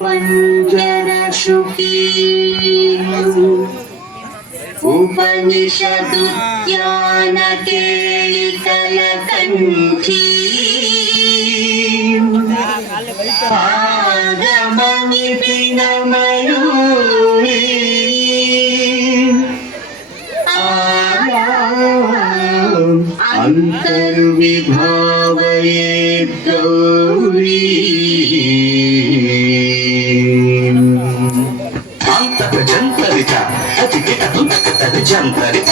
पञ्जरशुकी उपनिषदुद्यानकेलिकलकण्ठी आगमनिपिनमयूरी अन्तर्विभावयेत् गौरी జంతరిత అతికిటకం తకతరి జంతరిత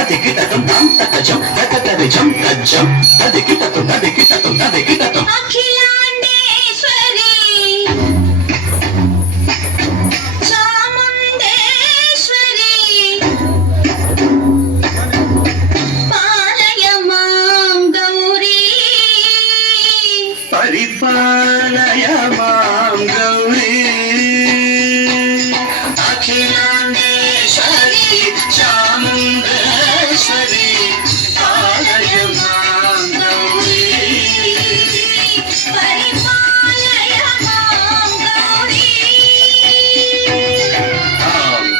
అతికిటకం తంతకజం తకతరి జం కజ్జం అతికిటకం అతికిటకం అతికిటకం అఖిలాండేశ్వరి చాముండేశ్వరి పాలయ మాం గౌరీ పరిపాలయ మాం గౌరీ అఖిలాండేశ్వరి చాముండేశ్వరి పాలయ మాం గౌరీ పరిపాలయ మాం గౌరీ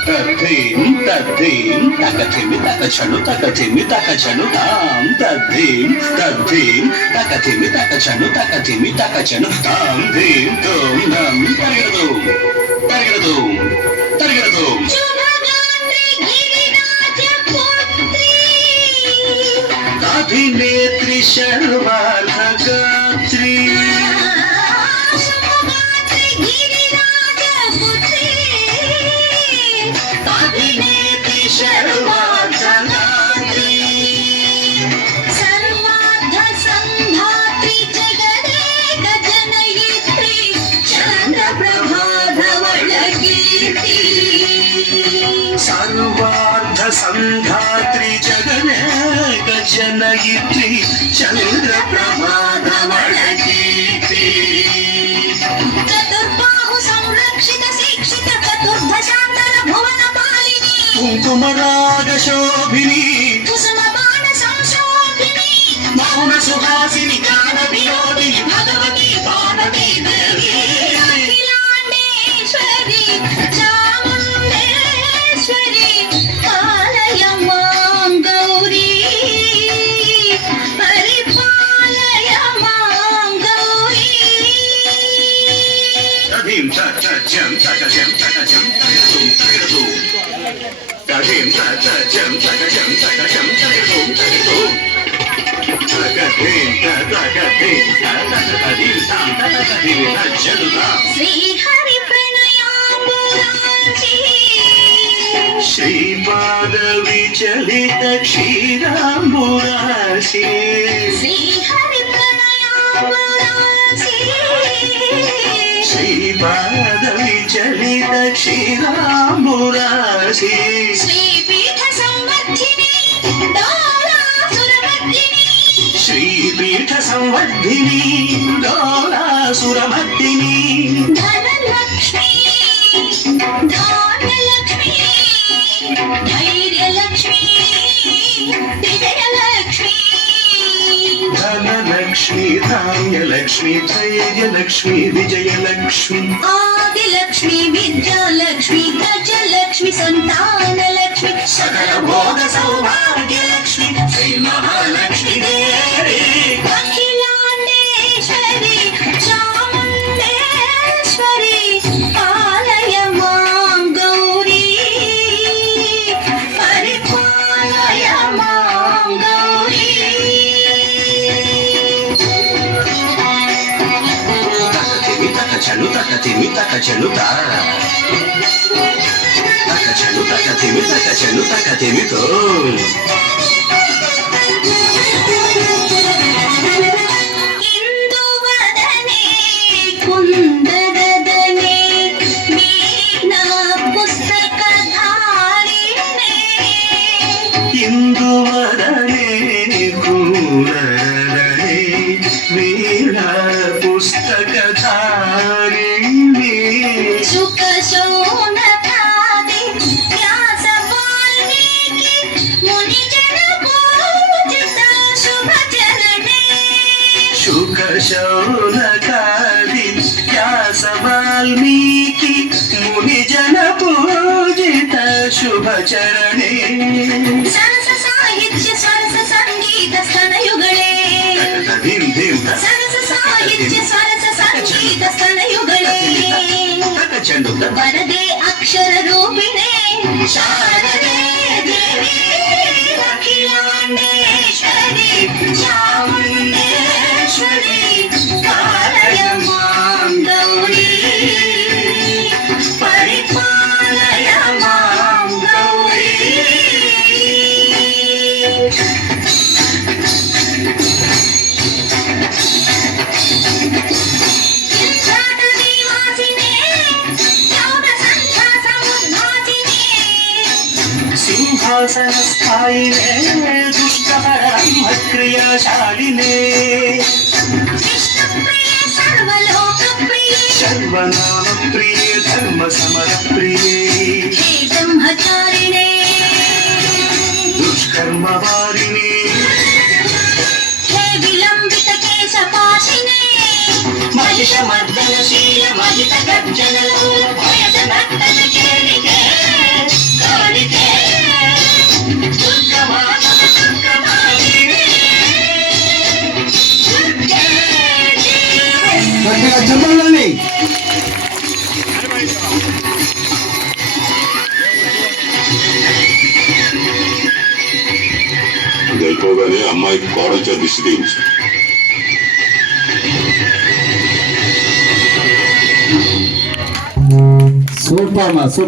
తద్ధీం తద్ధీం తకథిమి తకచను తకథిమి తకచను తాం తద్ధీం తద్ధీం తకథిమి తకచను తకథిమి తకచను తాం ధీం తోం నం పరిగెడదు పరిగెడదు పరిగెడదు శుభగాత్రి గిరిరాజ పుత్రి అభినేత్రి శర్వార్ధగాత్రి శుభగాత్రి గిరిరాజ పుత్రి అభినేత్రి శర్వార్ధగాత్రి సర్వార్థ సంధాత్రి జగదేక జనయిత్రి చంద్రప్రభాధవళ కీర్తి సర్వార్థ సంఘాత్రి జగనేక జనయిత్రి చంద్ర ప్రమాదవళ కీర్తి చతుర్బాహు సంరక్షిత శిక్షిత చతుర్భశాంతర భువన పాలిని కుంకుమరాగ శోభిని కుసుమ బాణ సంశోభిని మౌన సుహాసిని గాన వినోదిని భగవతి భారతీ దేవి అఖిలాండేశ్వరి చాముండేశ్వరి పాలయ మాం గౌరీ పరిపాలయ మాం గౌరీ తదీం తజం తగజం తగజం తగజం తగజం తదీం తజం తగజం తగజం తగజం తగజం తగదీం తగదీం తగదీం తగదీం తజలుదా శ్రీహరి ప్రణయామృతాంచి శ్రీపాద విచలిత క్షీరాంబురాశి శ్రీహరి ప్రణయామృతాంచి శ్రీపాద విచలిత క్షీరాంబురాశి శ్రీపీఠ సంవర్ధిని డోలాసురమర్దిని శ్రీపీఠ సంవర్ధిని డోలాసురమర్దిని ధనలక్ష్మి ధాన్యలక్ష్మి ధైర్యలక్ష్మి విజయలక్ష్మి ధనలక్ష్మి ధాన్యలక్ష్మి ధైర్యలక్ష్మి విజయలక్ష్మి ఆదిలక్ష్మి విద్యాలక్ష్మి గజలక్ష్మి సంతానలక్ష్మి సకల భోగ సౌభాగ్యలక్ష్మి శ్రీ మహాలక్ష్మి దేవి అఖిలాండేశ్వరి చాముండేశ్వరి పాలయ మాం గౌరీ పరిపాలయ మాం గౌరీ తకతిమి తకచను తకతిమి తకచను తా తకచను తకతిమి తకచను తకతిమితో ఇందువదనే కుందరదనే వీణా పుస్తకధారిణే ఇందువరనే కూరనే వీణా పుస్తకధారిణి సుఖ శోణకాది వ్యాస వాల్మీకి మునిజన పూజిత శుభ జన ಶುಭಚರಣೆ ಸರಸ ಸಾಹಿತ್ಯ ಸ್ವರಸ ಸಂಗೀತ ಸ್ತನಯುಗಳೇ ಧಿಂ ಧಿಂ ಸರಸ ಸಾಹಿತ್ಯ ಸ್ವರಸ ಸಂಗೀತ ಸ್ತನಯುಗಳೇ ತಕ ಚೆಂಡು ವರದೆ ಅಕ್ಷರ ರೂಪಿಣೆ ಶಾರದೆ ದೇವಿ ಅಖಿಲಾಂಡೇಶ್ವರಿ ಚಾಮುಂಡೇಶ್ವರಿ ಕಾಲಯ ಮಾಂ ಗೌರಿ ಪರಿಪಾಲಯ ಮಾಂ ಗೌರಿ ಇಂದ್ರಾಟ ನಿವಾಸಿನೇ ಯೋಗ ಸಂಧ್ಯಾ ಸಮುದ್ಭಾಸಿನೇ ಸಿಂಹಾಸನ ಸ್ಥಾಯಿನೇ ದುಷ್ಟಹರ ಕ್ರಿಯಾಶಾಲಿನೇ ವಿಷ್ಣುಪ್ರಿಯೆ ಸರ್ವಲೋಕಪ್ರಿಯೆ ಸರ್ವನಾಮ ಪ್ರಿಯೇ ಧರ್ಮ ಸಮರ ಪ್ರಿಯೇ ಹೇ ಬ್ರಹ್ಮಚಾರಿಣೇ ದುಷ್ಕರ್ಮ ವಾರಿಣಿ ಹೇ ವಿಲಂಬಿತ ಕೇಶಪಾಶಿನೇ ಮಹಿಷ ಮರ್ದನಶೀಲ ಮಹಿತ ಗರ್ಜನ ಲೋಲ ಭಯದ ನರ್ತನ ಕೇಳಿಕೆ ಕಾಣಿಕೆ ದುರ್ಗಮಾನವ ದುರ್ಗಮಾಲಿನೇ ದುರ್ಗೆ గట్టిగా చెప్పండి అది అయిపోగానే అమ్మాయికి కోడలు చేత దిష్టి తీయించు. సూపర్ మా సూపర్